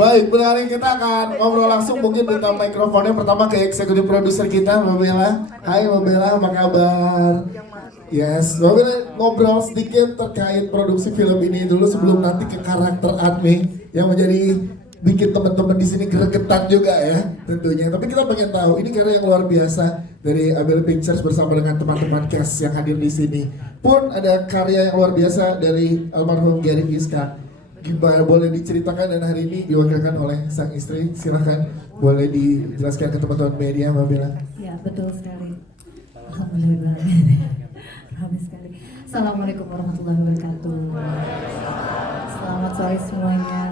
Baik, beralih kita akan ngobrol langsung mungkin minta mikrofonnya pertama ke eksekutif produser kita, Mbak Bella. Hai Mbak Bella, apa kabar? Yes, Mbak Bella ngobrol sedikit terkait produksi film ini dulu sebelum nanti ke karakter Admi yang menjadi bikin teman-teman di sini gregetan juga ya tentunya. Tapi kita pengen tahu ini karya yang luar biasa dari Abel Pictures bersama dengan teman-teman cast yang hadir di sini. Pun ada karya yang luar biasa dari almarhum Gary Iskak. Gimana boleh diceritakan dan hari ini diwakilkan oleh sang istri, silahkan boleh dijelaskan ke teman-teman media Mbak Bella. Ya betul sekali. Alhamdulillah. Ramai sekali. Assalamualaikum warahmatullahi wabarakatuh. Selamat sore semuanya.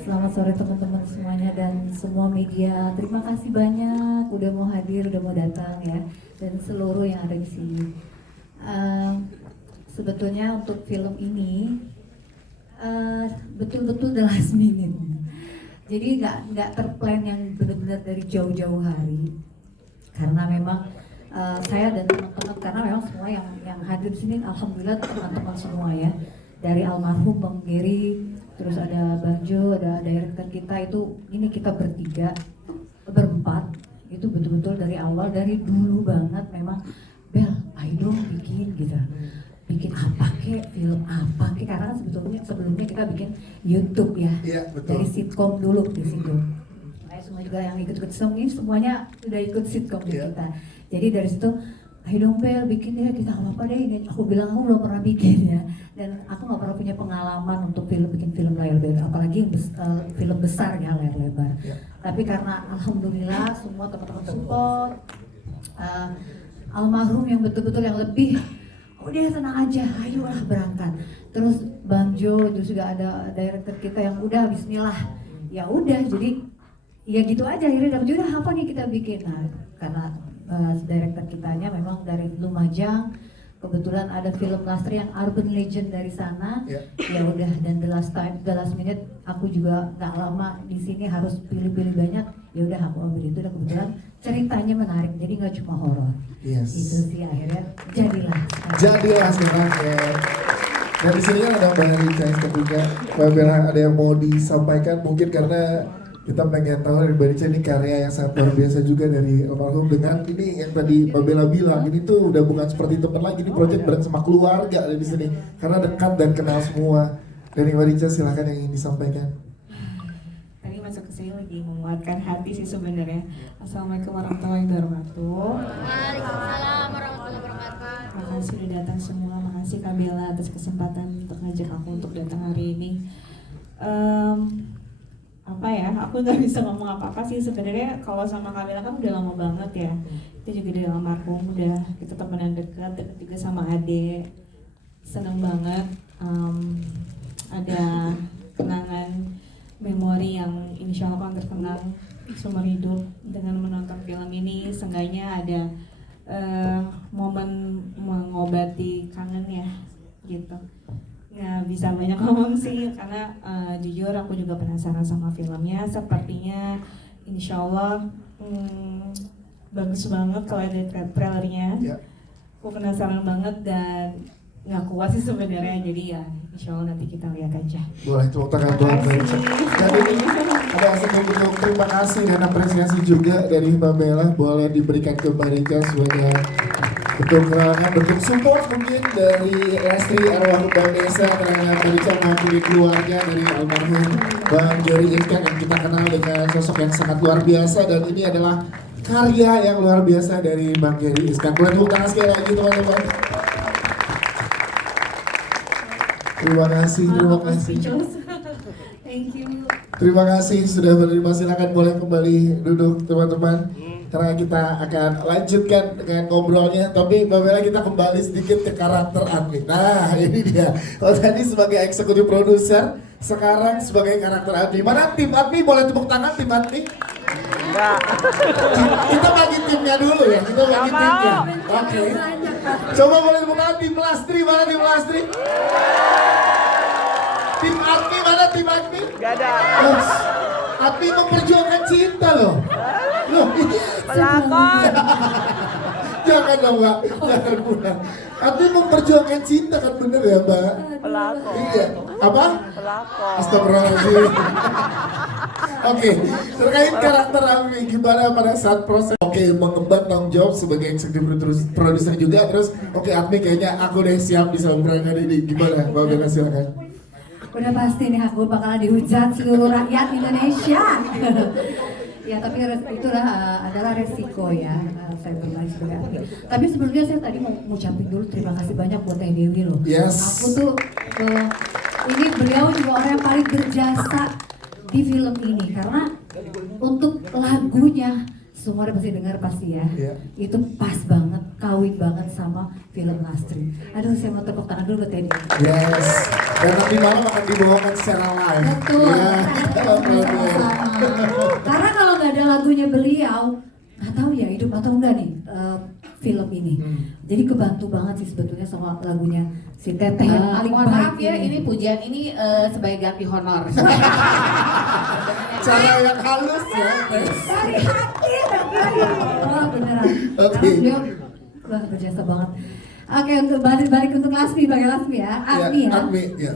Selamat sore teman-teman semuanya dan semua media. Terima kasih banyak udah mau hadir, udah mau datang ya, dan seluruh yang ada di sini. Sebetulnya untuk film ini betul-betul the last minute. Jadi nggak terplan yang benar-benar dari jauh-jauh hari. Karena memang saya dan teman-teman, karena memang semua yang hadir di sini alhamdulillah teman-teman semua ya. Dari almarhum Bang Gary, terus ada Bang Jo, ada director kita ini kita berempat itu betul-betul dari awal, dari dulu banget memang Bel, ayo dong bikin gitu. Bikin apa kek, film apa kek, karena sebelumnya kita bikin YouTube ya, dari sitkom dulu di situ. Semua juga yang ikut song ini semuanya udah ikut sitkom kita. Jadi dari situ, ayo dong Bel, bikin deh, kita apa deh ini. Aku bilang aku belum pernah bikin ya, dan aku nggak pernah punya pengalaman untuk bikin film layar lebar, apalagi film besar ya layar lebar. Tapi karena alhamdulillah semua teman-teman support, almarhum yang betul-betul yang lebih udah tenang aja, ayolah berangkat. Terus Bang Jo, terus juga ada director kita yang udah bismillah. Ya udah, jadi ya gitu aja akhirnya dapat udah apa nih kita bikin. Nah, karena director kitanya memang dari Lumajang, kebetulan ada film Lastri yang urban legend dari sana. Ya udah, dan the last minute aku juga nggak lama di sini harus pilih-pilih banyak. Ya udah aku ambil itu, dan kebetulan ceritanya menarik, jadi nggak cuma horor. Itu sih akhirnya jadilah sekarang ya. Dan di sini kan ada Mbak Rica juga. Mbak Bella, ada yang mau disampaikan mungkin karena kita pengen tahu dari Mbak Rica ini karya yang sangat luar biasa juga dari almarhum, dengan ini yang tadi Mbak Bella bilang ini tuh udah bukan seperti teman lagi, ini proyek bareng sama keluarga dari sini karena dekat dan kenal semua. Dari Mbak Rica silahkan yang ingin disampaikan. Tadi masuk ke sini lagi menguatkan hati sih sebenarnya. Assalamualaikum warahmatullahi wabarakatuh. Waalaikumsalam warahmatullahi wabarakatuh. Makasih udah datang semua, makasih Kak Bella atas kesempatan untuk ngajak aku untuk datang hari ini. Apa ya, aku nggak bisa ngomong apa-apa sih sebenarnya. Kalau sama Kak Bella kan udah lama banget ya. Itu juga dari almarhum, udah kita temenan dekat juga sama Ade. Seneng banget. Ada kenangan memori yang insya Allah akan terkenang seumur hidup dengan menonton film ini. Seenggaknya ada momen mengobati kangen ya gitu. Nggak bisa banyak ngomong sih karena jujur aku juga penasaran sama filmnya. Sepertinya insya Allah bagus banget kalau ada trailernya. Aku penasaran banget dan nggak kuat sih sebenarnya, jadi ya insya Allah nanti kita lihat aja. Boleh tepuk tangan buat Mbak Rica. Jadi ada bentuk terima kasih dan apresiasi juga dari Mbak Bella, boleh diberikan ke Mbak Rica sebagai bentuk kerangan, bentuk support mungkin dari Lastri arwah Bang Desa terhadap Mbak Rica mewakili keluarga dari almarhum Bang Gary Iskak yang kita kenal dengan sosok yang sangat luar biasa, dan ini adalah karya yang luar biasa dari Bang Gary Iskak. Boleh tepuk tangan sekali lagi teman-teman. Terima kasih. Thank you. Terima kasih sudah menerima, silakan boleh kembali duduk teman-teman. Karena kita akan lanjutkan dengan ngobrolnya, tapi Mbak Bella kita kembali sedikit ke karakter Admi. Nah ini dia, kalau tadi sebagai eksekutif produser, sekarang sebagai karakter Admi. Mana tim Admi, boleh tepuk tangan tim Admi? Enggak. Kita bagi timnya dulu ya, kita bagi timnya. Oke. Coba boleh tepuk tangan tim Lastri, mana tim Lastri? Tim Admi mana tim Admi? Gak ada. Admi memperjuangkan cinta loh. Loh, pelakon. Jangan dong Mbak, jangan pulang. Tapi memperjuangkan cinta kan bener ya Mbak? Pelakon. Iya, apa? Pelakon. Astagfirullahaladzim. Oke, terkait karakter Ami gimana pada saat proses? Oke, mengemban tanggung jawab sebagai eksekutif produser juga. Terus, oke Admi kayaknya aku udah siap bisa memerankan ini. Gimana? Mbak Bella silakan. Udah pasti nih aku bakalan dihujat seluruh rakyat Indonesia. Ya tapi itulah adalah resiko ya saya bermain sebagai atlet. Tapi sebelumnya saya tadi mau ngucapin dulu terima kasih banyak buat Teh Dewi loh. Yes. Aku tuh ini beliau juga orang yang paling berjasa di film ini karena untuk lagunya semua udah pasti dengar pasti ya. Iya. Itu pas banget, kawin banget sama film Lastri. Aduh saya mau tepuk tangan dulu buat Teh Dewi. Yes. Dan nanti malam akan dibawakan secara live. Betul. Ya. Sama-sama. Karena kalau nggak ada lagunya beliau, nggak tahu ya hidup atau enggak nih film ini. Jadi kebantu banget sih sebetulnya sama lagunya si Teteh yang paling Mohon maaf baik ya, ini pujian ini sebagai ganti honor. Cara yang halus ya. dari hati. Oh beneran. Oke. Karena beliau wah, berjasa banget. Oke untuk balik untuk Lasmi bagi Lasmi ya. Admi ya. Admi, ya.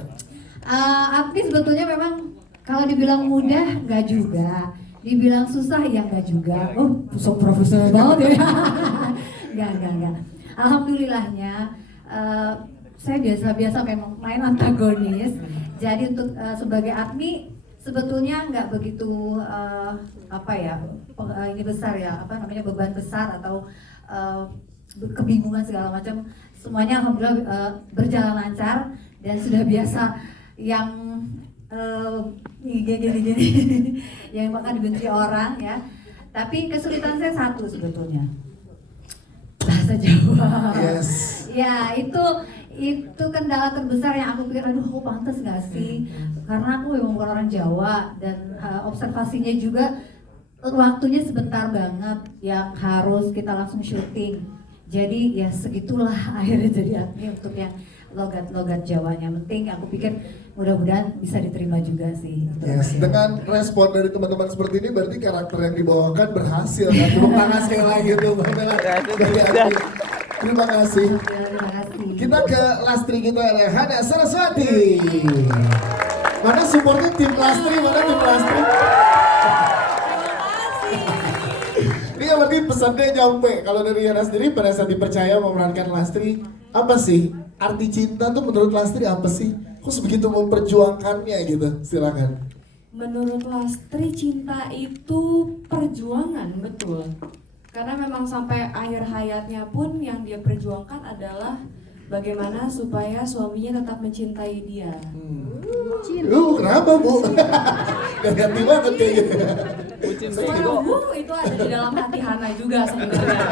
Admi sebetulnya memang kalau dibilang mudah nggak juga, dibilang susah ya nggak juga. Oh, so profesional banget ya. Nggak. Alhamdulillahnya saya biasa-biasa memang main antagonis. Jadi untuk sebagai Admi sebetulnya nggak begitu ini besar ya, beban besar atau kebingungan segala macam. Semuanya alhamdulillah berjalan lancar dan sudah biasa yang gini yang bahkan dibenci orang ya. Tapi kesulitan saya satu sebetulnya, bahasa Jawa. Yes. Ya itu kendala terbesar yang aku pikir aduh aku pantas nggak sih karena aku memang bukan orang Jawa dan observasinya juga waktunya sebentar banget yang harus kita langsung syuting. Jadi ya segitulah akhirnya jadi Admi untuk yang logat Jawanya. Penting aku pikir mudah-mudahan bisa diterima juga sih. Yes, dengan respon dari teman-teman seperti ini berarti karakter yang dibawakan berhasil kan? Tepuk tangan sekali lagi tuh Mbak Bella. Dari Admi. Terima kasih. Terima kasih. Kita ke Lastri kita ada Hana Saraswati. Mana supportnya tim Lastri? Mana tim Lastri? Ini berarti pesannya nyampe. Kalau dari Hana sendiri pada saat dipercaya memerankan Lastri, apa sih arti cinta tuh menurut Lastri apa sih? Kok sebegitu memperjuangkannya gitu? Silakan. Menurut Lastri cinta itu perjuangan, betul. Karena memang sampai akhir hayatnya pun yang dia perjuangkan adalah bagaimana supaya suaminya tetap mencintai dia. Kenapa Bu? Ganti banget kayak gitu. Sungguh itu ada di dalam hati Hana juga sebenarnya.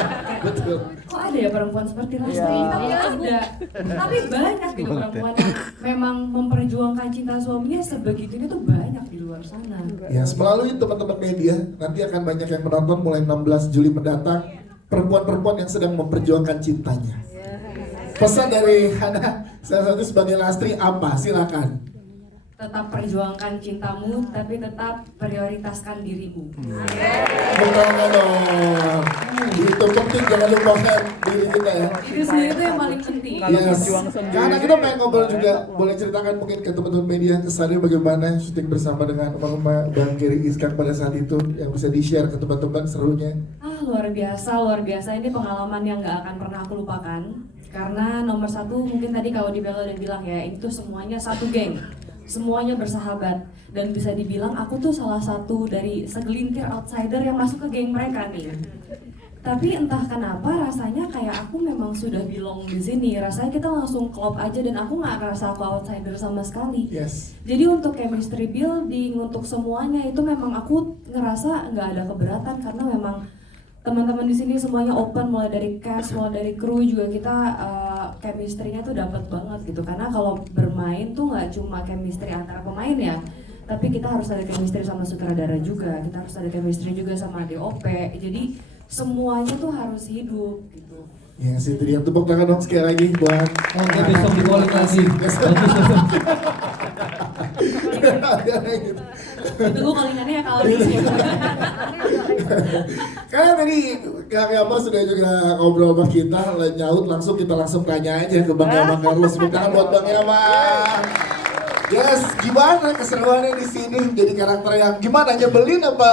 Betul. Kok ada ya perempuan seperti Lastri? Tapi ada. Tapi banyak gitu perempuan yang memang memperjuangkan cinta suaminya sebegitunya tuh banyak di luar sana. Ya, melalui teman-teman media nanti akan banyak yang menonton mulai 16 Juli mendatang perempuan-perempuan yang sedang memperjuangkan cintanya. Pesan dari Hana salah satu sebagai Lastri apa? Silakan. Tetap perjuangkan cintamu, tapi tetap prioritaskan dirimu. Betul dong. Itu penting, jangan lupakan diri kita ya. Itu sendiri itu yang paling penting. Yes. Karena kita pengen ngobrol juga, boleh ceritakan mungkin ke teman-teman media kesannya bagaimana syuting bersama dengan Mama Bang Geri Iskak pada saat itu yang bisa di-share ke teman-teman serunya. Luar biasa. Ini pengalaman yang gak akan pernah aku lupakan. Karena nomor satu mungkin tadi kalau di Bella udah bilang ya, itu semuanya satu geng. Semuanya bersahabat. Dan bisa dibilang aku tuh salah satu dari segelintir outsider yang masuk ke geng mereka nih. Tapi entah kenapa rasanya kayak aku memang sudah belong di sini. Rasanya kita langsung klop aja dan aku nggak ngerasa aku outsider sama sekali. Yes. Jadi untuk chemistry building, untuk semuanya itu memang aku ngerasa nggak ada keberatan karena memang teman-teman di sini semuanya open, mulai dari cast, mulai dari kru juga kita chemistry-nya tuh dapat banget gitu. Karena kalau bermain tuh nggak cuma chemistry antara pemain ya, tapi kita harus ada chemistry sama sutradara juga, kita harus ada chemistry juga sama DOP. Jadi semuanya tuh harus hidup gitu. Yes, itu dia. Tepuk tangan dong sekali lagi buat besok di kualifikasi. Tunggu callingannya ya kalau di sini. Karena tadi Kang Yama sudah juga ngobrol sama kita, nyaut langsung kita langsung tanya aja ke Bang Yama Carlos. Tepuk tangan buat Bang Yama. Yes, gimana keseruannya di sini jadi karakter yang gimana, nyebelin apa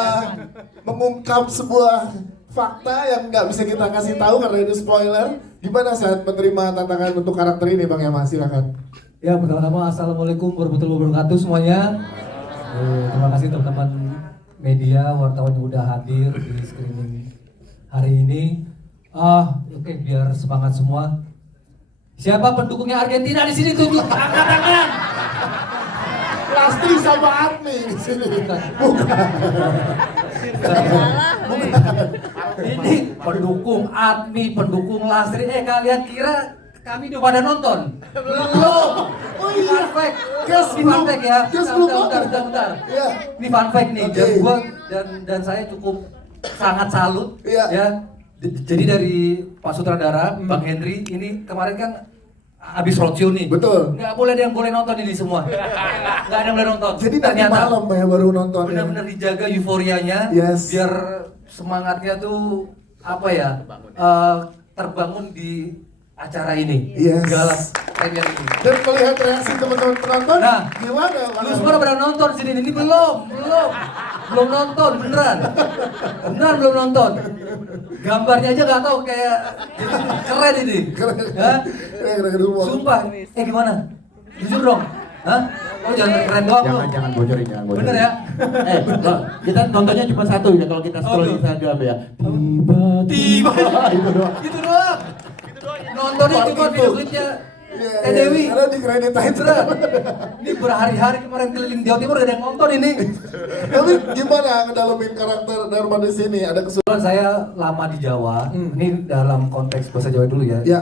mengungkap sebuah fakta yang nggak bisa kita kasih tahu karena itu spoiler? Gimana saat menerima tantangan untuk karakter ini, Bang Yama? Silakan. Ya, pertama-tama assalamualaikum warahmatullahi wabarakatuh semuanya. Terima kasih teman-teman media, wartawan yang udah hadir di screening hari ini. Oke, biar semangat semua. Siapa pendukungnya Argentina di sini, tunjuk angkat tangan. Lastri sama Armi di sini. Bukan. Ini pendukung Admi, pendukung Lastri. Kalian kira kami udah pada nonton? Belum. Oh iya. Fun fact. Guys, Ini fun fact ya. guys, belum Bentar. Iya. Ini fun fact nih. Oke. Dan gua dan saya cukup sangat salut. Iya. Ya. Jadi dari Pak Sutradara, Bang Henry, ini kemarin kan habis roadshow nih. Betul. Nggak boleh ada yang boleh nonton ini semua. Nggak ada yang boleh nonton. Jadi nanti malam ya baru nonton. Benar-benar dijaga euforianya, Yes. biar semangatnya tuh apa ya, terbangun di acara ini. Yes. Galak premier ini. Dan melihat reaksi teman-teman penonton, Nah, gimana? Lu semua pada nonton sini ini belum nonton beneran belum nonton. Gambarnya aja nggak tahu kayak keren ini. Hah? Keren. Sumpah. Gimana? Jujur dong. Hah? Oh jangan keren doang lu. Jangan bocorin. Bener ya? Loh, kita nontonnya cuma satu ya kalau kita scroll tuh. Instagram ya. Tiba. Itu doang. Gitu doang. Nontonnya cuma video klipnya Teh Dewi. Karena di kredit aja. Beneran. Ini berhari-hari kemarin keliling Jawa Timur gak ada yang nonton ini. Tapi gimana ngedalamin karakter Dharma di sini? Ada kesulitan? Kebetulan saya lama di Jawa. Ini dalam konteks bahasa Jawa dulu ya. Ya.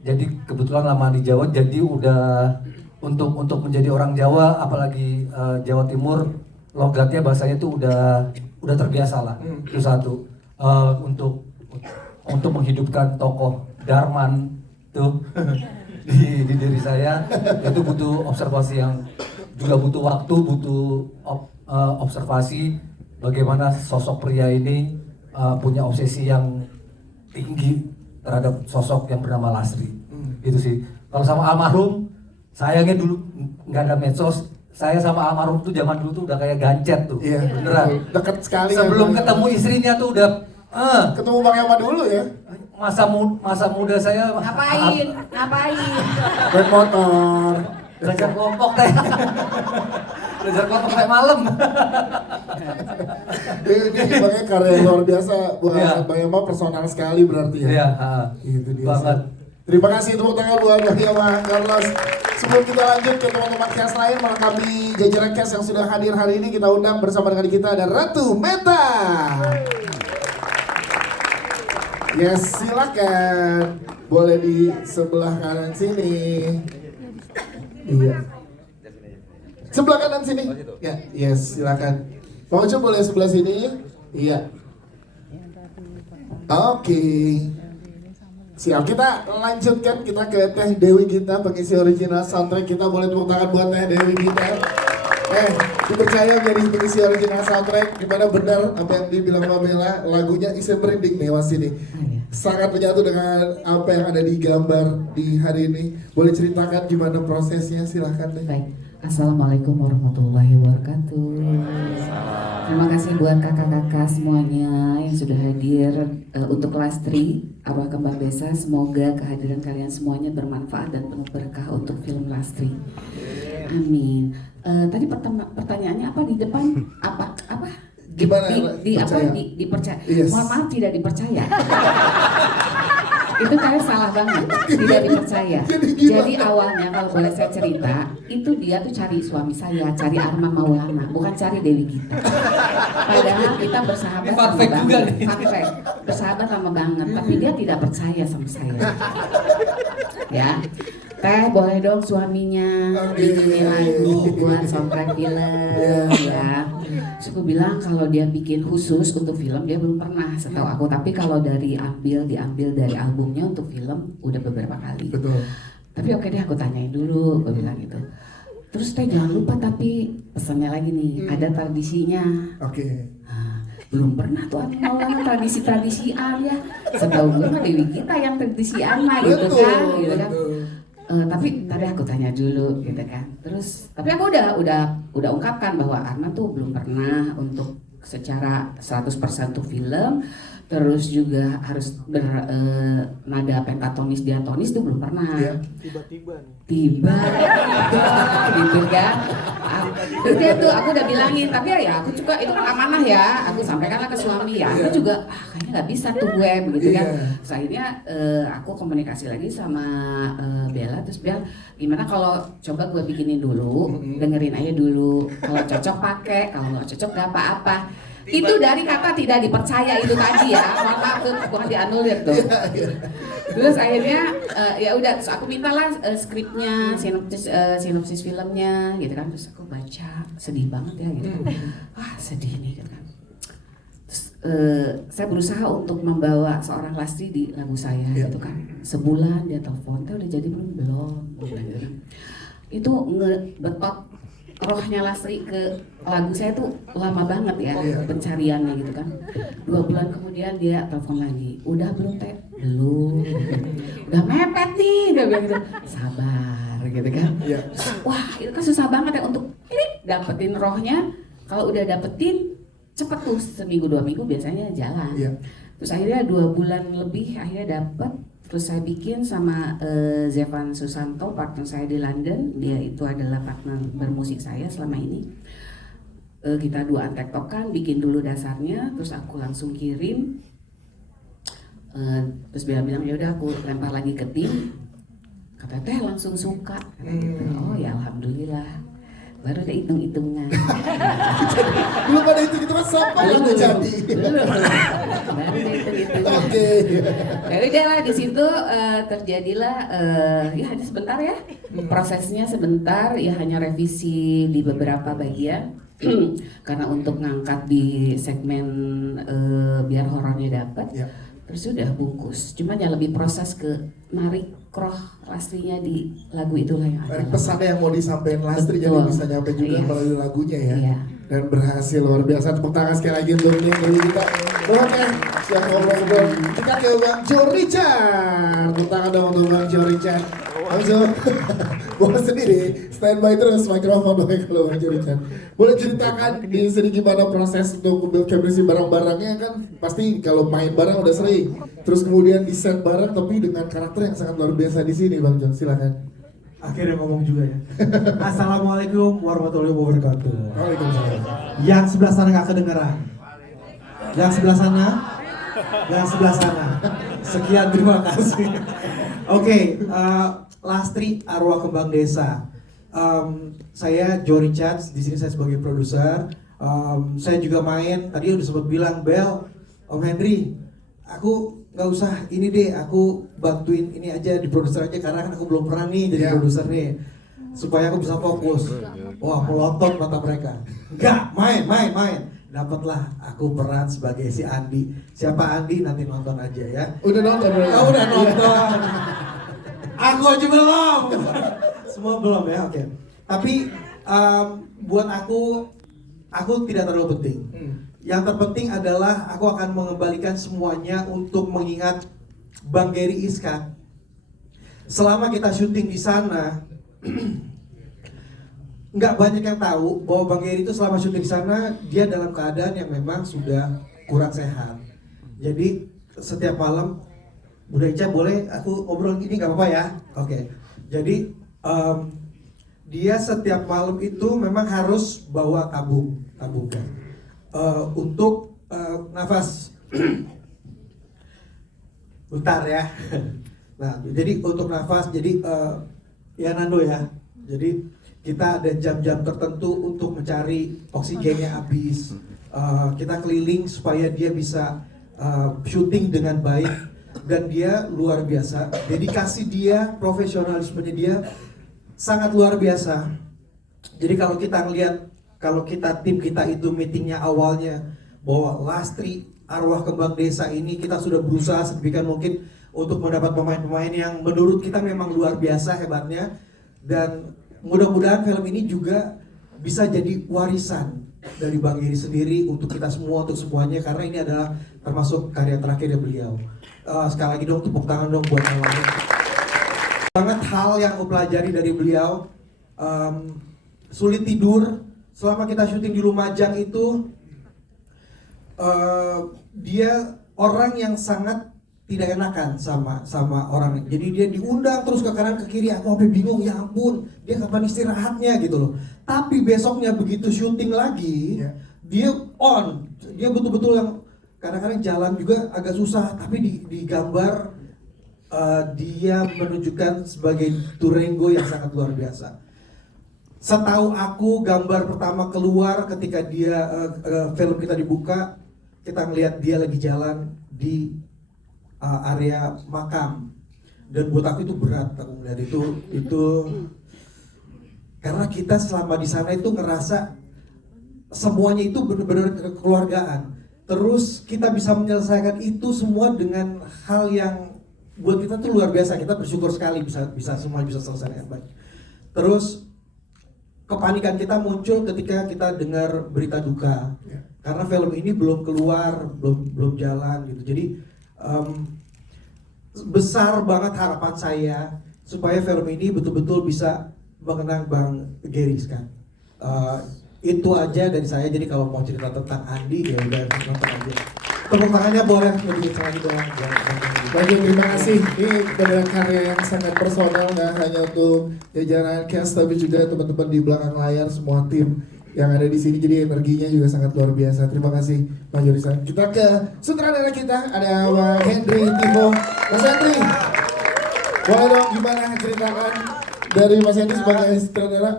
Jadi kebetulan lama di Jawa, jadi udah untuk menjadi orang Jawa, apalagi Jawa Timur, logatnya bahasanya tuh udah terbiasa lah. Itu satu. Untuk menghidupkan tokoh Darman tuh di diri saya itu butuh observasi yang juga butuh waktu, butuh observasi bagaimana sosok pria ini punya obsesi yang tinggi terhadap sosok yang bernama Lastri. Itu sih. Kalau sama almarhum, sayangnya dulu nggak ada medsos. Saya sama almarhum tuh zaman dulu tuh udah kayak gancet tuh. Iya. Beneran. Dekat sekali. Sebelum ya, ketemu istrinya tuh udah ketemu Bang Yama dulu ya. masa muda saya Ngapain? Naik motor. belajar kelompok teh. Belajar kelompok teh malam. Ini makanya karya yang luar biasa buat Iya. Bang Yama, personal sekali berarti ya. Iya, Itu dia. banget. Terima kasih tepuk tangan buat Bang Yama Carlos. Sebelum kita lanjut ke teman-teman cast lain, melengkapi jajaran cast yang sudah hadir hari ini, kita undang bersama dengan kita ada Ratu Meta. Yes, silakan. Boleh di sebelah kanan sini. Iya. Sebelah kanan sini. Ya, yes, silakan. Pak Ucu boleh sebelah sini? Iya. Oke. Siap, kita lanjutkan, kita ke Teh Dewi Gita, pengisi original soundtrack. Kita boleh tepuk tangan buat Teh Dewi Gita. Dipercaya menjadi pengisi original soundtrack. Gimana benar apa yang dibilang Mbak Bella, lagunya isi merinding nih Mas ini. Sangat menyatu dengan apa yang ada di gambar di hari ini. Boleh ceritakan gimana prosesnya, silahkan deh. Baik, Assalamualaikum warahmatullahi wabarakatuh. Terima kasih buat kakak-kakak semuanya yang sudah hadir untuk Lastri, Arwah Kembang Desa. Semoga kehadiran kalian semuanya bermanfaat dan penuh berkah untuk film Lastri. Amin. Tadi pertanyaannya apa di depan? Apa? Gimana percaya? Dipercaya. Yes. Mohon maaf, tidak dipercaya. Itu kalian salah banget, tidak dipercaya. Jadi awalnya kalau boleh saya cerita, itu dia tuh cari suami saya, cari Arman Maulana, bukan cari Dewi Gita. Padahal kita bersahabat Ini fun lama fact juga banget, nih. fun fact. Bersahabat lama banget, tapi dia tidak percaya sama saya. Ya, Teh boleh dong suaminya bikinin lagu buat soundtrack film ya. Terus aku bilang kalau dia bikin khusus untuk film dia belum pernah setahu aku, tapi kalau diambil dari albumnya untuk film udah beberapa kali. Betul. Tapi oke deh aku tanyain dulu, aku bilang gitu. Terus Teh jangan lupa tapi pesannya lagi nih ada tradisinya. Oke. Nah, belum pernah tuh Anu Maulana tradisi-tradisian ya. Setahu gue mah Dewi kita yang tradisian mah gitu kan, gitu kan. Tapi tadi aku tanya dulu gitu kan. Terus tapi aku udah ungkapkan bahwa Arna tuh belum pernah untuk secara 100% tuh film, terus juga harus nada pentatonis diatonis tuh belum pernah. Tiba gitu kan. Udah tuh aku udah bilangin, tapi ya aku juga itu kan amanah ya, aku sampaikanlah ke suami ya. Aku juga kayaknya nggak bisa tuh gue begitu kan. Terus akhirnya aku komunikasi lagi sama Bella, terus bilang gimana kalau coba gue bikinin dulu, dengerin aja dulu. Kalau cocok pakai, kalau nggak cocok nggak apa-apa. Itu dari kata tidak dipercaya itu tadi ya, maka tuh bukan dianulir tuh. Terus akhirnya ya udah, terus aku mintalah skripnya, sinopsis filmnya gitu kan. Terus aku baca, sedih banget ya gitu kan. Wah sedih nih gitu kan. Terus saya berusaha untuk membawa seorang Lastri di lagu saya gitu kan. Sebulan dia telepon, udah jadi belum gitu kan. Itu ngebetot rohnya Lastri ke lagu saya tuh lama banget ya pencariannya gitu kan. 2 bulan kemudian dia telepon lagi, udah belum teh? Belum. Udah mepet nih, dia bilang gitu. Sabar gitu kan. Wah itu kan susah banget ya untuk dapetin rohnya. Kalau udah dapetin cepet tuh, seminggu 2 minggu biasanya jalan. Terus akhirnya 2 bulan lebih akhirnya dapet. Terus saya bikin sama Zevan Susanto, partner saya di London. Dia itu adalah partner bermusik saya selama ini. Kita 2 tektokan, bikin dulu dasarnya, terus aku langsung kirim. Terus dia bilang ya udah aku lempar lagi ke tim. Kata teh langsung suka. Oh ya alhamdulillah. Baru ada hitung-hitungan. Belum ada hitung-hitungan sampai lagu jadi. Baru ada hitung-hitungan. Oke. Ya udah lah di situ terjadilah ya hanya sebentar ya. Prosesnya sebentar ya, hanya revisi di beberapa bagian. Karena untuk ngangkat di segmen biar horornya dapat. Terus udah bungkus. Cuman ya lebih proses ke narik roh Lastrinya di lagu itulah yang ada. Pesannya yang mau disampaikan Lastri jadi bisa nyampe juga melalui lagunya ya. Dan berhasil luar biasa. Tepuk tangan sekali lagi untuk Dewi kita. Oke, siap ngobrol-ngobrol. Kita ke Bang Jo Richard. Tepuk tangan dong untuk Bang Jo Richard. Bang Jo, boleh sendiri standby terus mikrofon boleh kalau Bang Jo Richard. Boleh ceritakan di sini gimana proses untuk build chemistry bareng-barengnya kan? Pasti kalau main bareng udah sering. Terus kemudian di set bareng tapi dengan karakter yang sangat luar biasa di sini, Bang Jon. Silakan. Akhirnya ngomong juga ya. Assalamualaikum warahmatullahi wabarakatuh. Waalaikumsalam. Yang sebelah sana nggak kedengeran. Yang sebelah sana, yang sebelah sana. Sekian, terima kasih. Oke, Lastri Arwah Kembang Desa. Saya Jo Richards, di sini saya sebagai produser. Saya juga main. Tadi udah sempat bilang Bel, Om Henry, aku nggak usah ini deh, aku bantuin ini aja di produser aja karena kan aku belum pernah nih jadi produser nih, supaya aku bisa fokus. Wah, melotot mata mereka. Enggak, main. Dapatlah aku peran sebagai si Andi. Siapa Andi nanti nonton aja ya. Udah nonton belum? Oh, udah nonton. Aku aja belum. Semua belum ya, oke. Tapi buat aku tidak terlalu penting. Yang terpenting adalah aku akan mengembalikan semuanya untuk mengingat Bang Gary Iska. Selama kita syuting di sana, nggak banyak yang tahu bahwa Bang Gary itu selama syuting di sana dia dalam keadaan yang memang sudah kurang sehat. Jadi setiap malam, Bunda Ica boleh aku ngobrol gini nggak apa-apa ya? Oke. Jadi dia setiap malam itu memang harus bawa tabungan. Untuk nafas. Bentar ya. Nah, jadi untuk nafas, jadi ya Nando ya. Jadi kita ada jam-jam tertentu untuk mencari oksigennya habis. Kita keliling supaya dia bisa syuting dengan baik, dan dia luar biasa. Dedikasi dia, profesionalismenya dia sangat luar biasa. Jadi kalau kita ngelihat, kalau tim kita itu meetingnya awalnya bahwa Lastri Arwah Kembang Desa ini kita sudah berusaha sedemikian mungkin untuk mendapat pemain-pemain yang menurut kita memang luar biasa hebatnya, dan mudah-mudahan film ini juga bisa jadi warisan dari Bang Giri sendiri untuk kita semua, untuk semuanya, karena ini adalah termasuk karya terakhir dari beliau. Sekali lagi dong, tepuk tangan dong buat yang lain. Banget hal yang aku pelajari dari beliau. Sulit tidur selama kita syuting di Lumajang itu. Dia orang yang sangat tidak enakan sama orang. Jadi dia diundang terus ke kanan ke kiri, aku sampai bingung, ya ampun, dia kapan istirahatnya gitu loh. Tapi besoknya begitu syuting lagi, dia on, dia betul-betul yang kadang-kadang jalan juga agak susah, tapi di gambar dia menunjukkan sebagai Turengo yang sangat luar biasa. Setahu aku gambar pertama keluar ketika dia film kita dibuka, kita ngelihat dia lagi jalan di area makam, dan buat aku itu berat. Aku melihat itu karena kita selama di sana itu ngerasa semuanya itu benar-benar kekeluargaan. Terus kita bisa menyelesaikan itu semua dengan hal yang buat kita tuh luar biasa. Kita bersyukur sekali bisa semua bisa selesai dengan baik. Terus kepanikan kita muncul ketika kita dengar berita duka, karena film ini belum keluar, belum jalan gitu. Jadi besar banget harapan saya supaya film ini betul-betul bisa mengenang Bang Gary kan. Itu aja dari saya. Jadi kalau mau cerita tentang Andi ya udah nonton aja. Tepuk tangannya boleh lebih lagi dong. Baik, terima kasih. Ini benar karya yang sangat personal, nggak hanya untuk jajaran cast tapi juga teman-teman di belakang layar, semua tim yang ada di sini. Jadi energinya juga sangat luar biasa. Terima kasih Mas Yorisan. Kita ke sutradara kita, ada Mas Hendry Tivo. Mas Hendry, boleh dong gimana ceritakan dari Mas Hendry sebagai sutradara?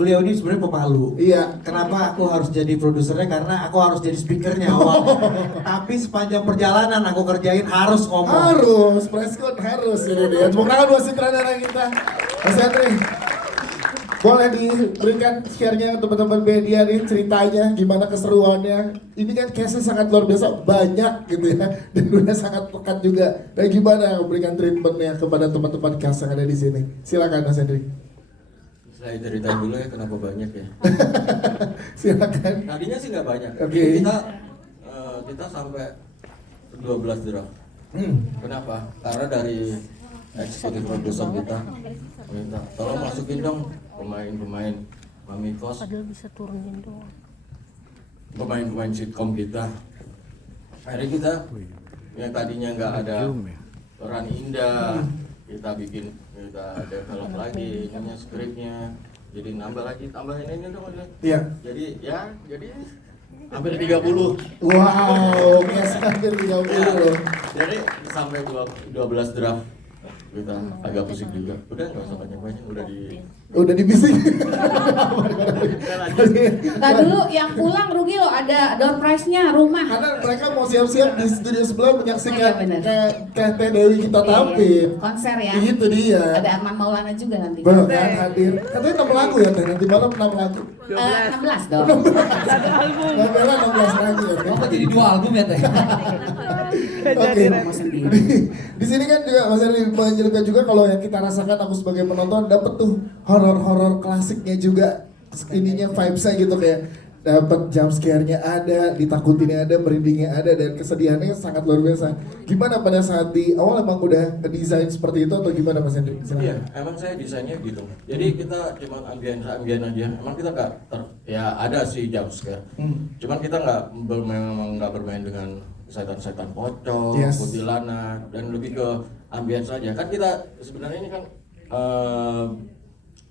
Beliau ini sebenarnya pemalu. Iya. Kenapa aku harus jadi produsernya? Karena aku harus jadi speakernya awal. Tapi sepanjang perjalanan aku kerjain harus ngomong. Harus, preskon harus ini dia. Tepuk tangan buat sutradara kita, Mas Hendry. Boleh diberikan share-nya teman-teman media nih, ceritanya gimana keseruannya. Ini kan case-nya sangat luar biasa, banyak gitu ya, dan udah sangat pekat juga. Dan gimana memberikan treatment-nya kepada teman-teman cast yang ada di sini. Silakan Mas Hendry. Saya ceritain dulu ya kenapa banyak ya. Silakan. Tadinya sih nggak banyak. Oke. Jadi kita sampai 12 draft. Kenapa? Karena dari eksekutif produser kita minta tolong masukin dong pemain-pemain Mami Kos, Padahal bisa turunin doang. pemain-pemain sitkom kita. Akhirnya kita yang tadinya nggak ada peran indah, kita develop lagi ininya, skripnya, jadi nambah lagi, tambahin ini dong. Iya. Jadi hampir 30. Wow, case hampir 30. Jadi sampai 12 draft. Kita agak pusing juga. Udah nggak usah banyak-banyak, Udah dibising. Nah dulu yang pulang rugi loh, ada door prize-nya rumah. Karena mereka mau siap-siap di studio sebelah menyaksikan Iya, benar. Teh Dewi kita tampil. Konser ya. Itu dia. Ada Arman Maulana juga nanti. Benar kan hadir. Katanya 6 lagu ya Teh, nanti malam 6 lagu. 16 dong. Nggak bela 16 lagi ya Teh. Kenapa jadi 2 album ya Teh? Oke. Mau sendiri. Di sini kan juga Mas Erli menjelaskan juga kalau yang kita rasakan, aku sebagai penonton dapet tuh horor-horor klasiknya juga, ininya vibes-nya gitu, kayak dapat jump scare-nya ada, ditakutinnya ada, merindingnya ada, dan kesedihannya sangat luar biasa. Gimana pada saat di awal emang udah ngedesain seperti itu atau gimana Mas Hendry? Iya, emang saya desainnya gitu. Jadi kita cuma ambien aja. Emang kita ya ada sih jump scare. Cuman kita memang nggak bermain dengan setan-setan pocong, Yes. kuntilanak, dan lebih ke ambien saja. Kan kita sebenarnya ini kan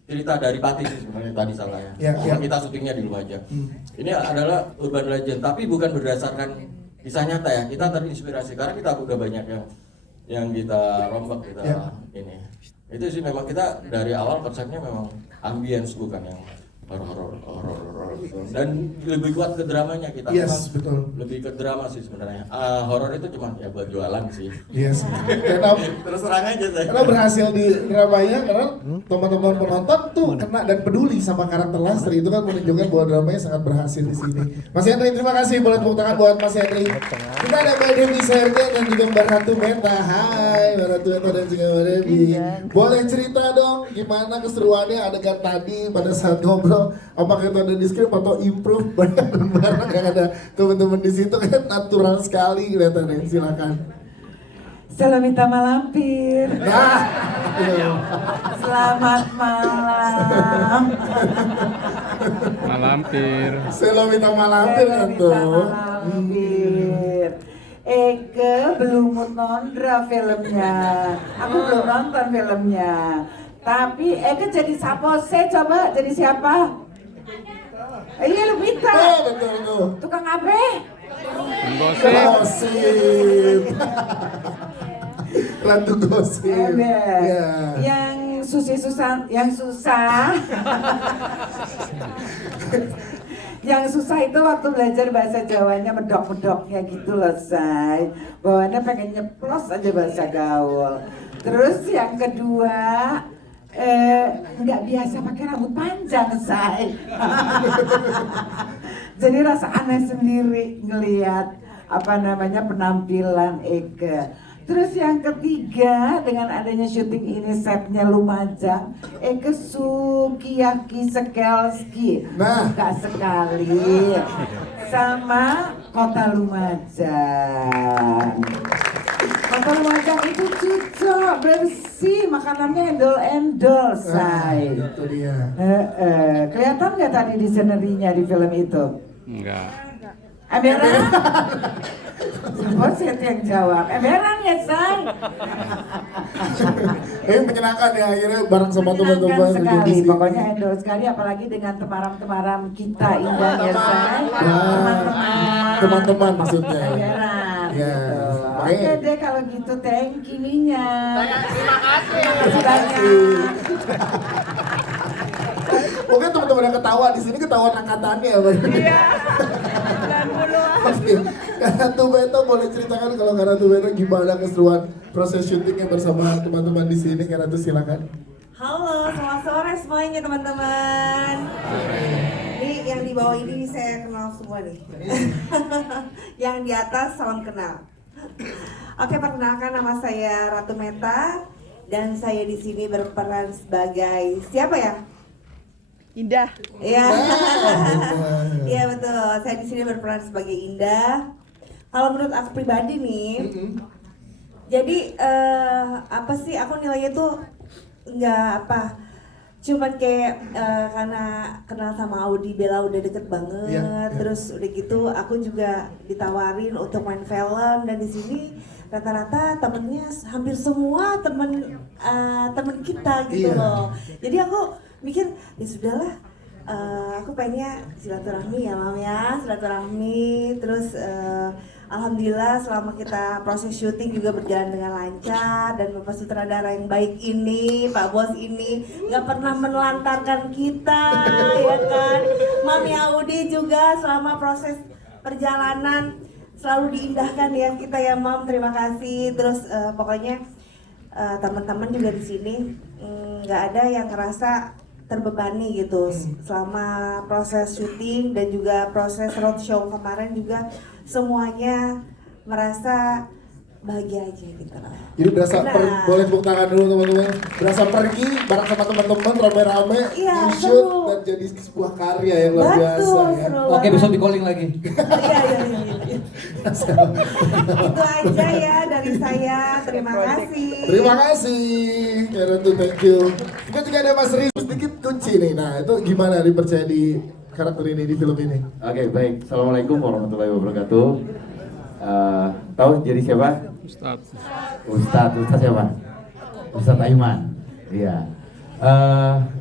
cerita dari Pati sih sebenarnya tadi salah ya. Karena kita syutingnya di Lumajang. Ini adalah urban legend, tapi bukan berdasarkan kisah nyata ya. Kita terinspirasi karena kita udah banyak yang kita rombak ini. Itu sih memang kita dari awal konsepnya memang ambience, bukan yang horor gitu. Dan lebih kuat ke dramanya kita. Yes, betul. Lebih ke drama sih sebenarnya. Horor itu cuma ya buat jualan sih. Yes. Karena Terus terang aja saya. karena berhasil di dramanya, karena teman-teman penonton tuh kena dan peduli sama karakter Lastri, itu kan menunjukkan bahwa dramanya sangat berhasil di sini. Mas Hendry, terima kasih, boleh tepuk tangan buat Mas Hendry. Kita ada Mbak Devi Serga dan juga Mbak Ratu Meta. Hai Mbak Ratu Meta dan juga Mbak Devi. Boleh cerita dong gimana keseruannya adegan tadi pada saat ngobrol atau apakah itu ada di skrip atau improve bareng-bareng yang ada teman-teman di situ kan natural sekali kelihatannya. Silakan. Salamita Malampir. Nah, Selamat malam. Malampir. Selamita Malampir atau. Malampir. Eke belum nonton filmnya. Aku belum nonton filmnya. Tapi Eke jadi sapose coba jadi siapa? Iya Lumita. Betul. Tukang apa? Gosip. Ratu gosip. Ya. Yang susah, yang susah itu waktu belajar bahasa Jawanya medok-medoknya gitu loh, Say. Bawaannya pengen nyeplos aja bahasa gaul. Terus yang kedua, nggak biasa pakai rambut panjang, Say. Jadi rasa aneh sendiri ngelihat penampilan Eke. Terus yang ketiga, dengan adanya syuting ini setnya Lumajang, Eke Sukiyaki Sekelski, suka sekali sama kota Lumajang. Kota Lumajang itu cocok, bersih, makanannya endol-endol, Say. Itu dia. Kelihatan nggak tadi di scenerinya di film itu? Enggak. Emberan? Bos yang jawab, emberan ya, Say? Menyenangkan ya akhirnya bareng sama teman-teman. Menyenangkan sekali, pokoknya endol sekali, apalagi dengan temaram-temaram kita indah ya, Say. Teman-teman maksudnya. Emberan. Ya. Oke deh kalau gitu, thank you Minya. Terima kasih. Terima kasih. Mungkin teman-teman yang ketawa di sini ketahuan angkatannya. Iya. Oke, Karatu Beto boleh ceritakan kalau Karatu Beto gimana keseruan proses syutingnya bersama teman-teman di sini? Karatu silakan. Halo, selamat sore semuanya teman-teman. Ini yang di bawah ini saya kenal semua nih. Yang di atas salam kenal. Oke, perkenalkan nama saya Ratu Meta dan saya di sini berperan sebagai siapa ya? Indah. Iya. Iya betul. Saya di sini berperan sebagai Indah. Kalau menurut aku pribadi nih, jadi apa sih aku nilainya tuh nggak cuman kayak karena kenal sama Audi Bella udah deket banget, terus udah gitu aku juga ditawarin untuk main film dan di sini rata-rata temennya hampir semua temen kita gitu loh. Jadi aku mikir ya sudahlah, aku pengennya silaturahmi ya Mam ya, silaturahmi terus alhamdulillah selama kita proses syuting juga berjalan dengan lancar dan Bapak sutradara yang baik ini, Pak Bos ini nggak pernah menelantarkan kita ya kan. Mami Audi juga selama proses perjalanan selalu diindahkan ya kita ya Mam, terima kasih. Terus pokoknya teman-teman juga di sini nggak ada yang ngerasa terbebani gitu selama proses syuting dan juga proses roadshow kemarin juga semuanya merasa bahagia aja gitu. Jadi berasa boleh tepuk tangan dulu teman-teman. Berasa pergi bareng sama teman-teman rame-rame shoot dan jadi sebuah karya yang luar biasa ya. Oke, besok di calling lagi. Iya. Itu aja ya dari saya. Terima kasih. Terima kasih. Karatu, thank you. Kita juga ada Mas Riz, sedikit kunci nih. Nah, itu gimana dipercaya di karakter ini di film ini? Oke, baik. Assalamualaikum warahmatullahi wabarakatuh. Tahu jadi siapa? Ustadz siapa? Ustadz Aiman. Iya.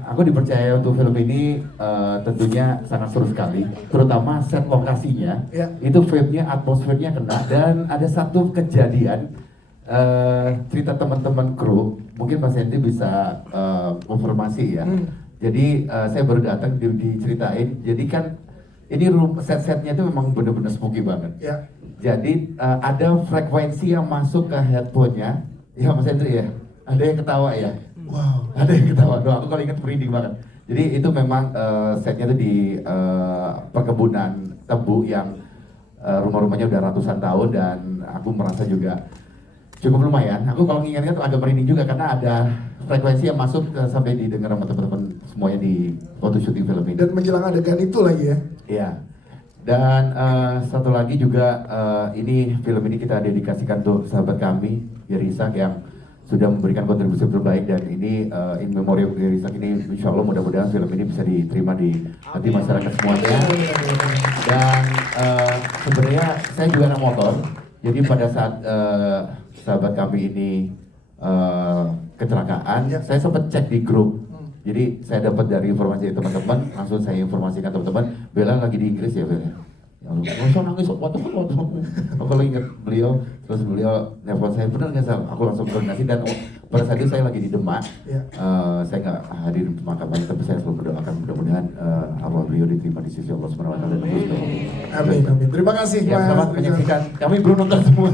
Aku dipercaya untuk film ini tentunya sangat seru sekali, terutama set lokasinya. Itu vibe-nya, atmosfernya kena, dan ada satu kejadian cerita teman-teman kru, mungkin Mas Hendy bisa konfirmasi ya. Jadi saya baru datang diceritain, jadi kan ini set-setnya itu memang benar-benar spooky banget. Jadi ada frekuensi yang masuk ke headphone-nya, ya Mas Henry ya, ada yang ketawa ya. Wow, ada yang ketawa. Doa aku kalau ingat merinding banget. Jadi itu memang setnya itu di perkebunan tebu yang rumah-rumahnya udah ratusan tahun dan aku merasa juga cukup lumayan. Aku kalau ingat-ingat agak merinding juga karena ada frekuensi yang masuk sampai didengar sama teman-teman semuanya di waktu syuting film ini. Dan menjelang adegan itu lagi ya. Iya. Dan satu lagi juga ini film ini kita dedikasikan untuk sahabat kami Yerisak yang sudah memberikan kontribusi terbaik, dan ini in memoriam Yerisak ini insya Allah mudah-mudahan film ini bisa diterima di hati masyarakat semuanya. Dan sebenarnya saya juga anak motor, jadi pada saat sahabat kami ini kecelakaan, saya sempat cek di grup. Jadi saya dapat dari informasi teman-teman, langsung saya informasikan teman-teman, Bella lagi di Inggris ya Bella. Ya Allah, langsung nangis, waktu aku lagi ingat beliau, terus beliau nelfon saya, benar nggak Sal? Aku langsung koordinasi, dan pada saat itu saya lagi di Demak, saya nggak hadir di pemakaman, tapi saya selalu berdoakan mudah-mudahan arwah beliau diterima di sisi Allah Subhanahu Wa Taala. Amin, amin. Terima kasih ya, selamat menyaksikan. Kami belum nonton semua.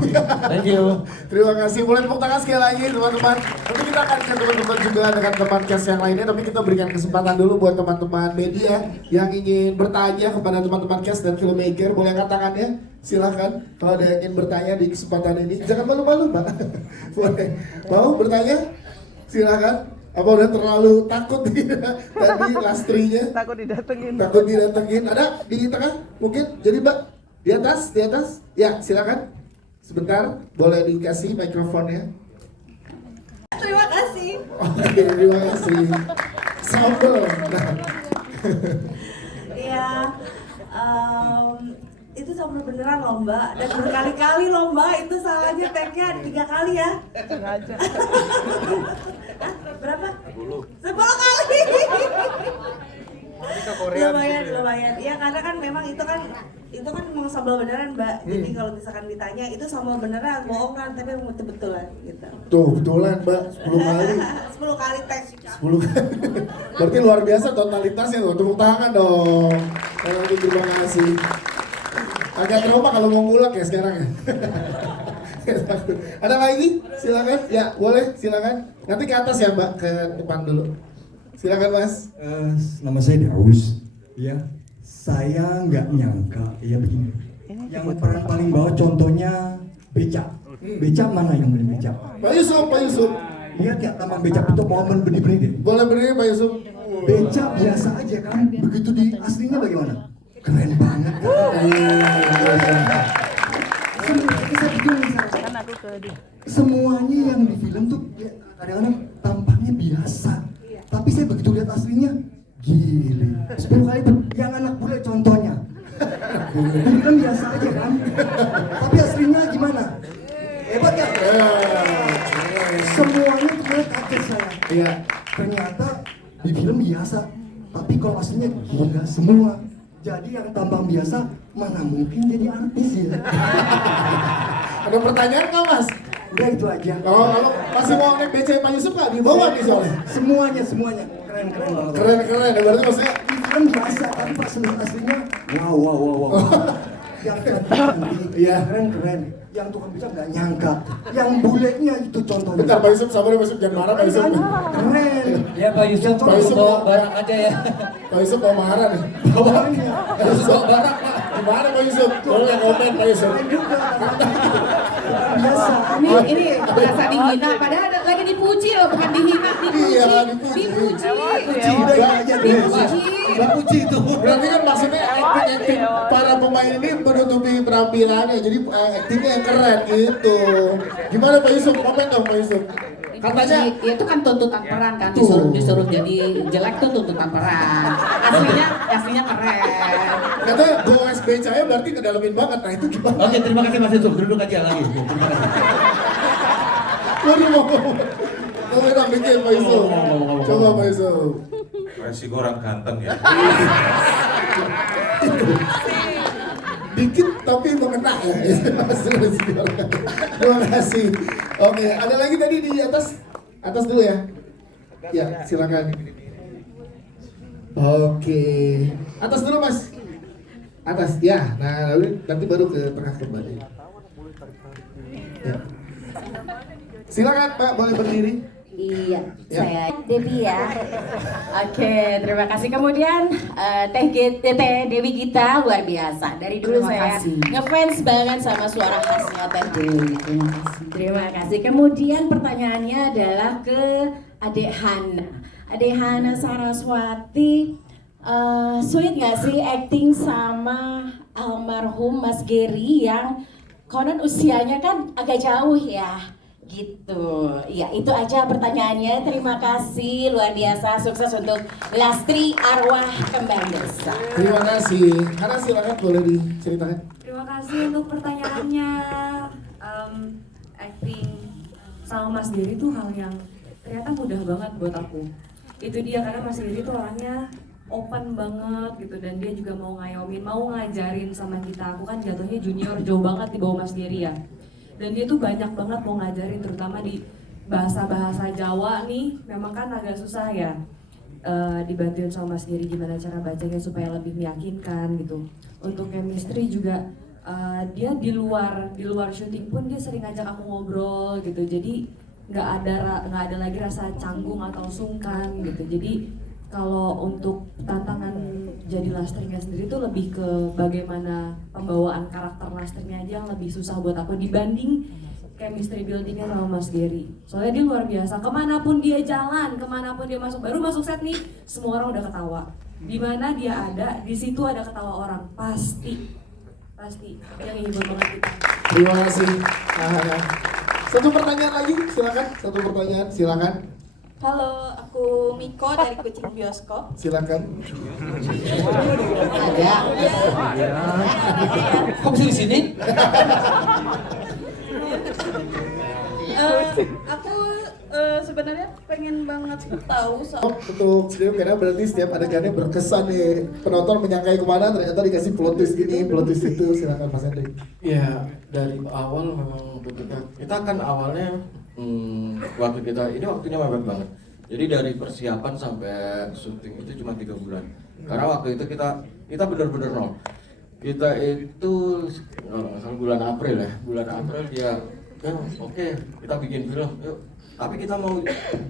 Thank you. Terima kasih. Boleh tepuk tangan sekali lagi teman-teman. Nanti kita akan ke teman-teman juga dengan teman cast yang lainnya, tapi kita berikan kesempatan dulu buat teman-teman media yang ingin bertanya kepada teman-teman cast dan filmmaker. Boleh angkat tangannya? Silahkan. Kalau ada yang ingin bertanya di kesempatan ini, jangan malu-malu, Mbak. Boleh. Mau bertanya? Silahkan. Apa udah terlalu takut tadi lastrinya? Takut didatengin. Takut didatengin. Ada di tengah mungkin? Jadi Mbak, di atas? Ya, silakan. Sebentar, boleh dikasih mikrofonnya. Terima kasih. Oke, terima kasih. Sambal. Iya, itu sambal beneran loh Mbak, dan berkali-kali loh Mbak, itu salahnya tag-nya ada 3 kali ya. Sengaja. Berapa? 10 kali. Lumayan. Iya, karena kan memang itu kan memang sambal beneran Mbak. Jadi kalau misalkan ditanya itu sambal beneran, bohong kan, tapi memang betul-betulan gitu. Tuh, betulan Mbak, 10 kali. 10 kali tag. 10 kali. Berarti luar biasa totalitasnya loh. Tepuk tangan dong. Terima kasih. Agak trauma kalau mau ngulak ya sekarang ya. Ada lagi? Silakan. Ya, boleh, silakan. Nanti ke atas ya Mbak, ke depan dulu. Silakan Mas. Nama saya Daus. Ya, saya nggak nyangka. Ya begini. Yang peran paling bawah contohnya becak. Becak mana yang beli becak? Pak Yusuf. Lihat ya taman becak itu momen berdiri deh. Boleh berdiri Pak Yusuf. Becak biasa aja kan. Begitu di aslinya bagaimana? Keren banget kan? Semuanya yang di film tuh ya, kadang-kadang tampaknya biasa. Tapi saya begitu lihat aslinya, gile. 10 kali tuh, yang anak bule contohnya. Ini kan biasa aja kan? Tapi aslinya gimana? Hebat ya? Semuanya tuh kaget saya. Iya. Ternyata di film biasa, tapi kalau aslinya gila semua. Jadi yang tampang biasa, mana mungkin jadi artis ya? Ada pertanyaan nggak Mas? Udah itu aja. Kalau masih mau naik BC Pak Yusuf nggak? Di bawah nih soalnya. Semuanya. Keren banget. Keren. Berarti maksudnya di film biasa, tapi pas aslinya, wow. Yang cantik, keren. Yang tukang becak nggak nyangka. Yang bulenya itu contohnya. Bentar Pak Yusuf, sabar Pak Yusuf, jangan marah Pak Yusuf. Keren. Ya Pak Yusuf, bawa barang aja ya. Pak Yusuf mau marah nih. Bawa barang Pak. Gimana Pak Yusuf? Tolong komen Pak Yusuf. Biasa. Ini berasa dihina, padahal lagi dipuji loh, bukan dihina, dipuji. Iya, dipuji. Dipuji itu. Berarti kan maksudnya acting para pemain ini menutupi penampilannya, jadi actingnya yang keren gitu. Gimana Pak Yusuf? Komen dong Pak Yusuf. Katanya itu kan tuntutan peran kan, disuruh jadi jelek tuh tuntutan peran. Aslinya keren. Katanya go SBC nya berarti kedalamin banget. Nah itu gimana? Oke, terima kasih Mas Yusuf. Duduk aja lagi. Terima kasih. Waduh, mau dong bikin Pak Yusuf. Coba Pak Yusuf. Resiko orang ganteng ya. Dikit tapi mengena ya. Terima kasih. Oke, ada lagi tadi di atas dulu ya. Ya, silakan. Oke, atas dulu Mas. Atas ya. Nah, lalu nanti baru ke tengah kembali. Ya. Silakan Pak, boleh berdiri. Iya, saya Dewi ya. Oke, terima kasih. Kemudian Teh Dewi Gita luar biasa. Dari dulu saya ngefans banget sama suara khasnya Teh Dewi. Terima kasih. Kemudian pertanyaannya adalah ke Adek Hana Saraswati. Sweet gak sih acting sama almarhum Mas Gary yang konon usianya kan agak jauh ya, gitu. Ya itu aja pertanyaannya. Terima kasih luar biasa, sukses untuk Lastri Arwah Kembang Desa. Terima kasih. Hana silakan boleh diceritakan. Terima kasih untuk pertanyaannya. Acting sama Mas Gary itu hal yang ternyata mudah banget buat aku. Itu dia, karena Mas Gary itu orangnya open banget gitu, dan dia juga mau ngayomin, mau ngajarin sama kita. Aku kan jatuhnya junior, jauh banget di bawah Mas Gary ya. Dan dia tuh banyak banget mau ngajarin, terutama di bahasa-bahasa Jawa nih, memang kan agak susah ya. Dibantuin sama Mas Gary gimana cara bacanya supaya lebih meyakinkan gitu. Untuk chemistry juga dia di luar syuting pun dia sering ngajak aku ngobrol gitu. Jadi nggak ada lagi rasa canggung atau sungkan gitu. Jadi kalau untuk tantangan jadi Lastrinya sendiri tuh lebih ke bagaimana pembawaan karakter Lastrinya aja yang lebih susah buat aku dibanding chemistry buildingnya sama Mas Gary. Soalnya dia luar biasa, kemanapun dia jalan, kemanapun dia masuk, baru masuk set nih, semua orang udah ketawa. Dimana dia ada, di situ ada ketawa orang, pasti yang hibur banget kita. Terima kasih. Satu pertanyaan lagi, silakan. Halo, aku Miko dari Kucing Bioskop. Silakan. Kok bisa di sini? Aku sebenarnya pengen banget tahu soal Untuk sendiri karena berarti setiap adegannya berkesan nih, penonton menyangkai kemana ternyata dikasih plot twist ini, plot twist itu. Silakan Mas Hendrik. Ya dari awal memang kita kan awalnya waktunya mepet banget. Jadi dari persiapan sampai syuting itu cuma 3 bulan. Karena waktu itu kita benar-benar nol. Kita itu bulan April dia oke, kita bikin film yuk. Tapi kita mau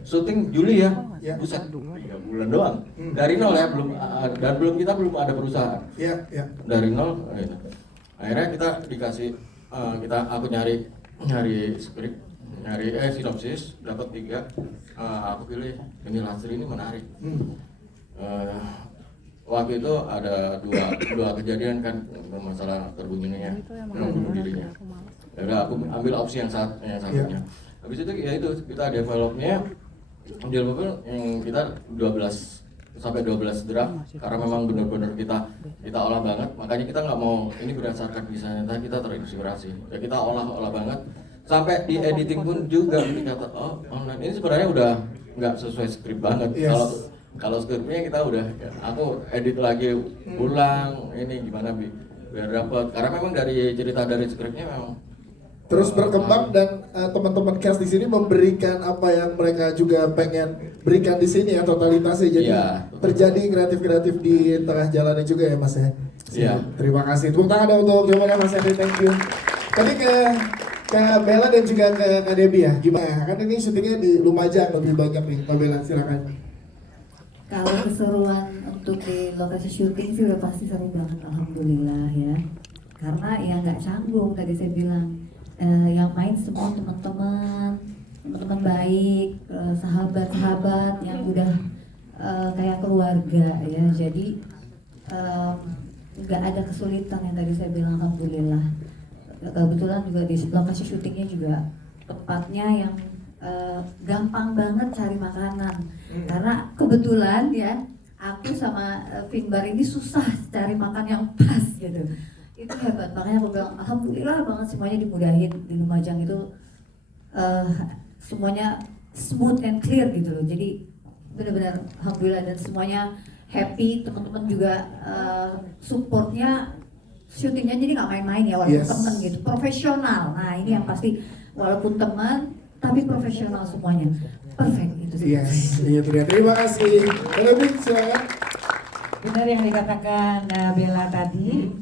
syuting Juli ya. Buset, 3 bulan doang. Dari nol ya, kita belum ada perusahaan. Dari nol gitu. Akhirnya kita dikasih aku nyari skrip, sinopsis, dapat 3. Aku pilih ini Lastri, ini menarik. Waktu itu ada dua kejadian kan, masalah terbunuhnya, bunuh dirinya. Udah aku ambil opsi yang satunya. Habis itu ya itu kita developnya yang kita 12 draft, karena memang benar-benar kita olah banget. Makanya kita nggak mau ini berdasarkan kisah nyata, kita terinspirasi. Ya kita olah banget. Sampai di editing pun juga kita online. Ini sebenarnya udah nggak sesuai skrip banget. Kalau skripnya kita udah, aku edit lagi ulang. Ini gimana biar dapat. Karena memang dari cerita dari skripnya memang terus berkembang, dan teman-teman cast di sini memberikan apa yang mereka juga pengen berikan di sini ya, totalitasnya. Jadi terjadi kreatif di tengah jalannya juga ya Mas ya. Terima kasih. Tepuk tangan dong untuk jawabannya Mas Henry, thank you. Tadi ke Bella dan juga ke Kak Debbie ya, gimana? Kan ini syutingnya di Lumajang lebih banyak nih, Kak Bella silakan. Kalau keseruan untuk di lokasi syuting sih udah pasti seru banget, alhamdulillah ya. Karena ya nggak canggung, tadi saya bilang. Yang main semua teman-teman baik, sahabat-sahabat yang udah kayak keluarga ya. Jadi nggak ada kesulitan yang tadi saya bilang, alhamdulillah. Kebetulan juga di lokasi syutingnya juga tempatnya yang gampang banget cari makanan. Karena kebetulan ya aku sama Finbar ini susah cari makan yang pas gitu. Itu hebat, makanya aku bilang alhamdulillah banget semuanya dimudahin di Lumajang itu, semuanya smooth and clear gitu loh. Jadi benar-benar alhamdulillah, dan semuanya happy, teman-teman juga supportnya syutingnya jadi nggak main-main ya, walaupun temen gitu, profesional. Nah ini yang pasti, walaupun teman tapi profesional semuanya, perfect gitu sih. Terima kasih. Lebih silakan. Benar yang dikatakan Bella tadi,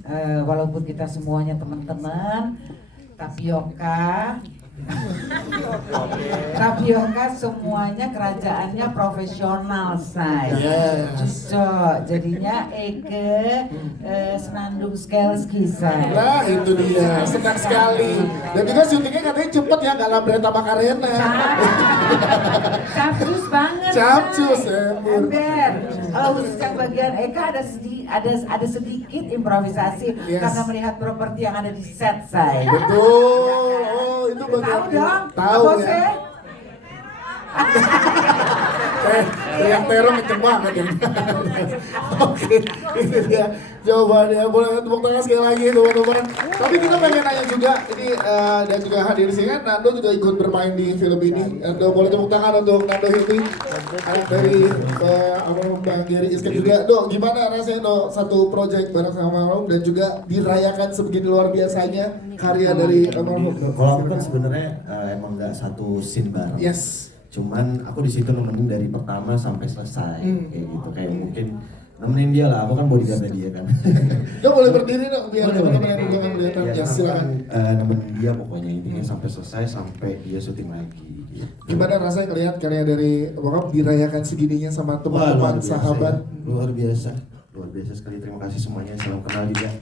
walaupun kita semuanya teman-teman, tapioka semuanya kerajaannya profesional saya. Cocok, jadinya Eke senandung Skelski saya. Nah itu dia, senang sekali. Dan juga syutingnya katanya cepet ya, nggak labret sama Karena. Capcus banget. Capcus, ya. Ember. Kalau khusus yang bagian Eka ada sedikit improvisasi karena melihat properti yang ada di set saya. Betul. Oh, itu bagian. Tahu dong. Tahu ya. Yang terong kenceng banget ya. Oke, itu dia jawabannya. Boleh tepuk tangan sekali lagi teman-teman. Tapi kita pengen nanya juga, ini dan juga hadir di sini kan Nando juga ikut bermain di film ini. Nando boleh tepuk tangan untuk Nando Hilmi. Anak dari Bang Gary Iskak juga. Do, gimana rasanya Do satu project bareng sama Almarhum dan juga dirayakan sebegini luar biasanya karya dari Almarhum? Kalau aku kan sebenarnya emang nggak satu scene bareng. Yes. Cuman aku di situ nemenin dari pertama sampai selesai kayak gitu, kayak mungkin nemenin dia lah, aku kan bodyguardnya dia kan. Do boleh berdiri dong biar teman-teman yang jangan kelihatan. Ya silakan. Nemenin dia pokoknya intinya sampai selesai sampai dia syuting lagi. Gitu. Gimana rasanya ngelihat karya dari Bokap dirayakan segininya sama teman-teman sahabat? Luar biasa sekali. Terima kasih semuanya, salam kenal juga.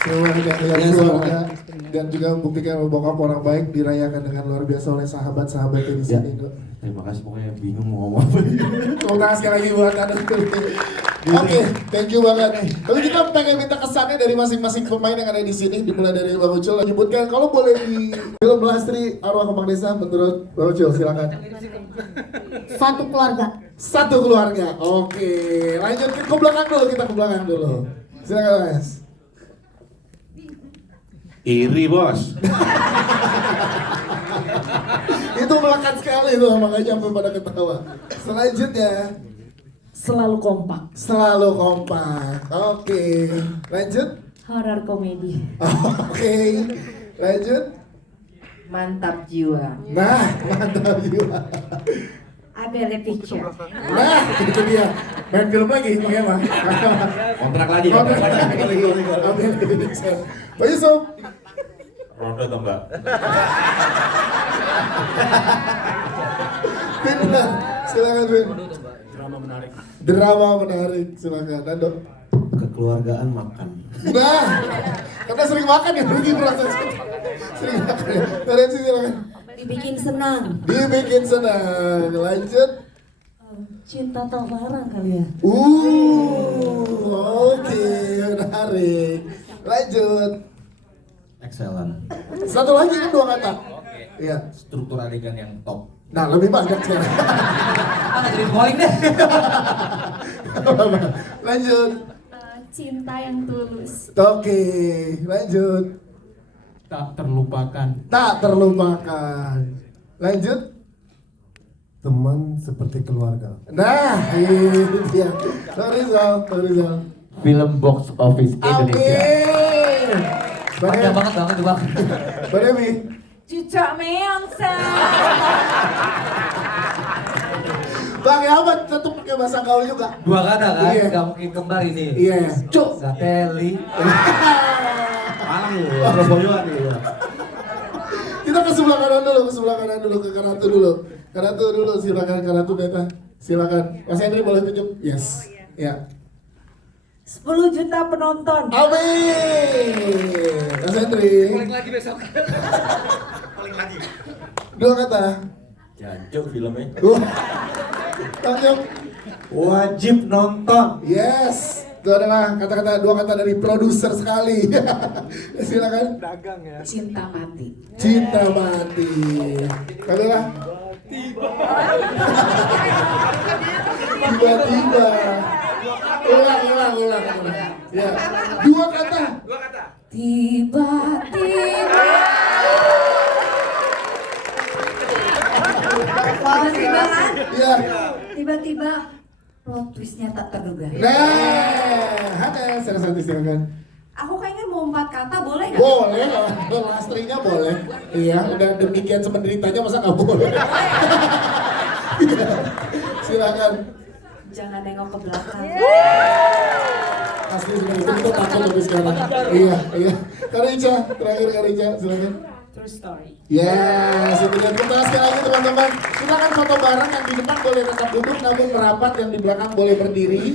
Keluarga keluarga dan juga membuktikan Bokap orang baik dirayakan dengan luar biasa oleh sahabat-sahabatnya di sini. Terima kasih, pokoknya bingung mau ngomong apa. Terima kasih sekali lagi buat Anda. Oke, thank you banget. Tapi kita pengen minta kesannya dari masing-masing pemain yang ada di sini, dimulai dari Bang Ucul. Menyebutkan kalau boleh di film Lastri Arwah Kembang Desa menurut Bang Ucul, silakan. Satu keluarga. Satu keluarga. Oke, lanjut ke belakang dulu, kita ke belakang dulu. Silakan Mas. Iri bos. Itu melekat sekali tuh, makanya sampai pada ketawa. Selanjutnya Selalu kompak. Selalu kompak. Oke, lanjut. Horor komedi. Oke, lanjut. Mantap jiwa. Nah, mantap jiwa. Abele Picture. Nah, itu dia. Main film lagi, makanya mah. Kontrak lagi. Abele Picture. Pak Yusuf. Rondo atau enggak? Benar. Silakan Win. Drama menarik, silakan. Nando. Kekeluargaan makan. Nah, karena sering makan ya, rugi merasa sering makan ya. Kalian sih silakan. Dibikin senang. Dibikin senang. Lanjut. Cinta tak larang kali ya. Oke, menarik. Lanjut. Excellent. Satu lagi kan 2 kata. Iya. Struktur adegan yang top. Nah, lebih banyak sekarang. Jadi calling deh. Lanjut. Cinta yang tulus. Oke, lanjut. Tak terlupakan. Tak terlupakan. Lanjut. Teman seperti keluarga. Nah, itu dia. Rizal. Film box office Indonesia. Amin. Panjang banget itu Bang. Mbak Dewi. Cucok meong Bang Ahmad tetap pakai bahasa gaul juga. 2 kata kan? Iya. Gak mungkin kembar ini. Iya. Cuk. Gateli. Malang lu, Surabaya nih. Kita ke sebelah kanan dulu, ke Karatu dulu. Silakan Karatu Beta. Silakan. Mas Hendri boleh tunjuk? Yes. Ya. 10 juta penonton. Amin. Mas Hendri. Paling lagi besok. Paling lagi. 2 kata. Jancuk filmnya. Tanjung. Wajib nonton. Yes. Itu adalah kata-kata 2 kata dari produser sekali. Silakan. Dagang ya. Cinta mati. Cinta mati. Kamera. Tiba-tiba. Ulang. Ya. 2 kata. Tiba-tiba. Tiba-tiba kan? Iya. Tiba-tiba plot twistnya tak terduga. Nah, ada Saraswati silakan. Aku kayaknya mau 4 kata, boleh nggak? Boleh, kalau Lastrinya boleh. Iya, udah demikian semenderitanya masa nggak boleh? Silakan. Jangan nengok ke belakang. Asli sebenarnya itu kita takut lebih sekarang. Iya. Karica, terakhir Karica, silakan. True story. Yes, kemudian kita sekali lagi teman-teman. Silakan foto bareng, yang di depan boleh tetap duduk, namun merapat, yang di belakang boleh berdiri.